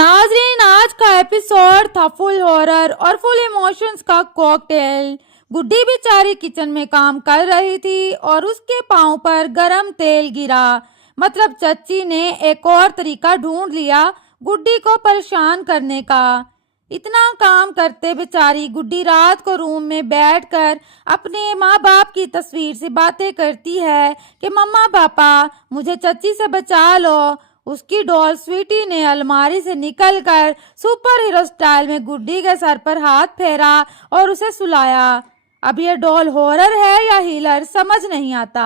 नाजरीन, आज का एपिसोड था फुल हॉरर और फुल इमोशंस का कॉकटेल। गुड्डी बेचारी किचन में काम कर रही थी और उसके पांव पर गरम तेल गिरा। मतलब चच्ची ने एक और तरीका ढूंढ लिया गुड्डी को परेशान करने का। इतना काम करते बेचारी गुड्डी रात को रूम में बैठकर अपने माँ बाप की तस्वीर से बातें करती है कि मम्मा पापा मुझे चच्ची से बचा लो। उसकी डॉल स्वीटी ने अलमारी से निकलकर सुपर हीरो स्टाइल में गुड्डी के सर पर हाथ फेरा और उसे सुलाया। अब ये डॉल हॉरर है या हीलर समझ नहीं आता।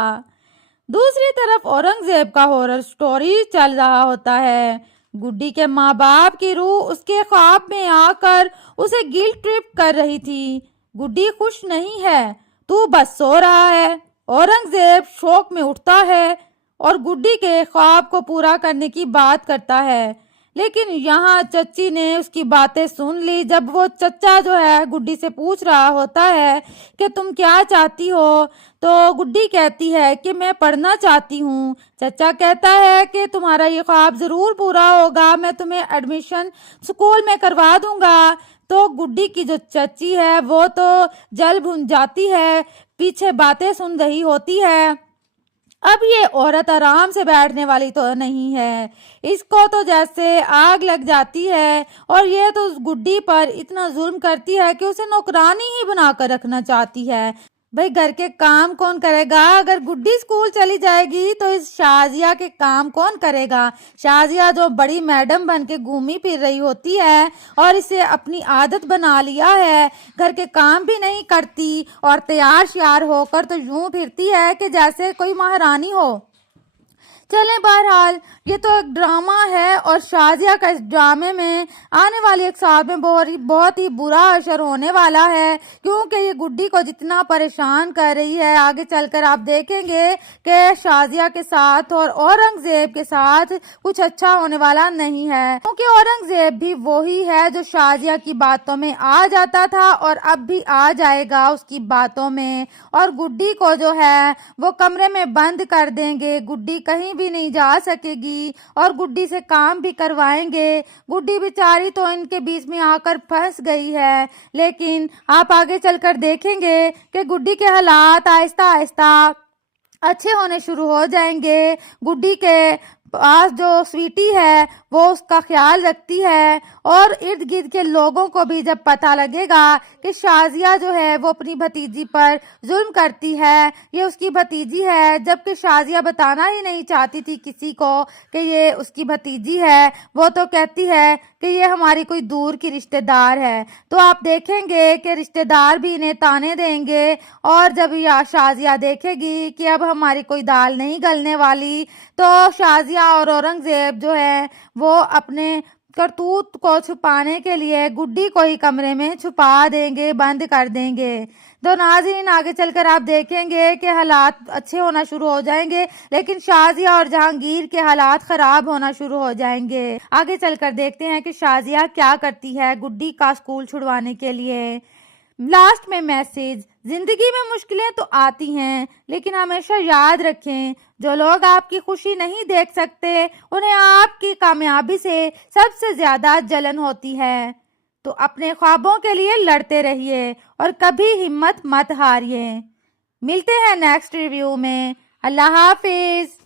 दूसरी तरफ औरंगजेब का हॉरर स्टोरी चल रहा होता है। गुड्डी के माँ बाप की रूह उसके ख्वाब में आकर उसे गिल्ट ट्रिप कर रही थी। गुड्डी खुश नहीं है, तू बस सो रहा है। औरंगजेब शौक में उठता है और गुड्डी के ख्वाब को पूरा करने की बात करता है, लेकिन यहाँ चच्ची ने उसकी बातें सुन ली। जब वो चच्चा जो है गुड्डी से पूछ रहा होता है कि तुम क्या चाहती हो, तो गुड्डी कहती है कि मैं पढ़ना चाहती हूँ। चच्चा कहता है कि तुम्हारा ये ख्वाब जरूर पूरा होगा, मैं तुम्हें एडमिशन स्कूल में करवा दूंगा। तो गुड्डी की जो चच्ची है वो तो जल भुन जाती है, पीछे बातें सुन रही होती है। अब ये औरत आराम से बैठने वाली तो नहीं है, इसको तो जैसे आग लग जाती है और ये तो उस गुड्डी पर इतना जुल्म करती है कि उसे नौकरानी ही बनाकर रखना चाहती है। भाई घर के काम कौन करेगा? अगर गुड्डी स्कूल चली जाएगी तो इस शाजिया के काम कौन करेगा? शाजिया जो बड़ी मैडम बन के घूमी फिर रही होती है और इसे अपनी आदत बना लिया है, घर के काम भी नहीं करती और तैयार श्यार होकर तो यूं फिरती है कि जैसे कोई महारानी हो। चलें, बहरहाल ये तो एक ड्रामा है और शाजिया का इस ड्रामे में आने वाली एक साल में बहुत ही बुरा असर होने वाला है, क्योंकि ये गुड्डी को जितना परेशान कर रही है आगे चलकर आप देखेंगे कि शाजिया के साथ और औरंगजेब के साथ कुछ अच्छा होने वाला नहीं है, क्योंकि औरंगजेब भी वही है जो शाजिया की बातों में आ जाता था और अब भी आ जाएगा उसकी बातों में, और गुड्डी को जो है वो कमरे में बंद कर देंगे। गुड्डी कहीं भी नहीं जा सकेगी और गुड्डी से काम भी करवाएंगे। गुड्डी बेचारी तो इनके बीच में आकर फंस गई है, लेकिन आप आगे चलकर देखेंगे कि गुड्डी के हालात आहिस्ता आहिस्ता अच्छे होने शुरू हो जाएंगे। गुड्डी के पास जो स्वीटी है वो उसका ख्याल रखती है और इर्द गिर्द के लोगों को भी जब पता लगेगा कि शाजिया जो है वो अपनी भतीजी पर जुल्म करती है, ये उसकी भतीजी है, जबकि शाजिया बताना ही नहीं चाहती थी किसी को कि ये उसकी भतीजी है। वो तो कहती है कि ये हमारी कोई दूर की रिश्तेदार है। तो आप देखेंगे कि रिश्तेदार भी इन्हें ताने देंगे और जब यह शाजिया देखेगी कि अब हमारी कोई दाल नहीं गलने वाली, तो शाजिया और औरंगजेब जो है वो अपने करतूत को छुपाने के लिए गुड्डी को ही कमरे में छुपा देंगे, बंद कर देंगे। तो नाज़रीन आगे चलकर आप देखेंगे कि हालात अच्छे होना शुरू हो जाएंगे, लेकिन शाजिया और जहांगीर के हालात खराब होना शुरू हो जाएंगे। आगे चलकर देखते हैं कि शाजिया क्या करती है गुड्डी का स्कूल छुड़वाने के लिए। लास्ट में मैसेज, जिंदगी में मुश्किलें तो आती हैं, लेकिन हमेशा याद रखें जो लोग आपकी खुशी नहीं देख सकते उन्हें आपकी कामयाबी से सबसे ज्यादा जलन होती है। तो अपने ख्वाबों के लिए लड़ते रहिए और कभी हिम्मत मत हारिए। मिलते हैं नेक्स्ट रिव्यू में। अल्लाह हाफिज।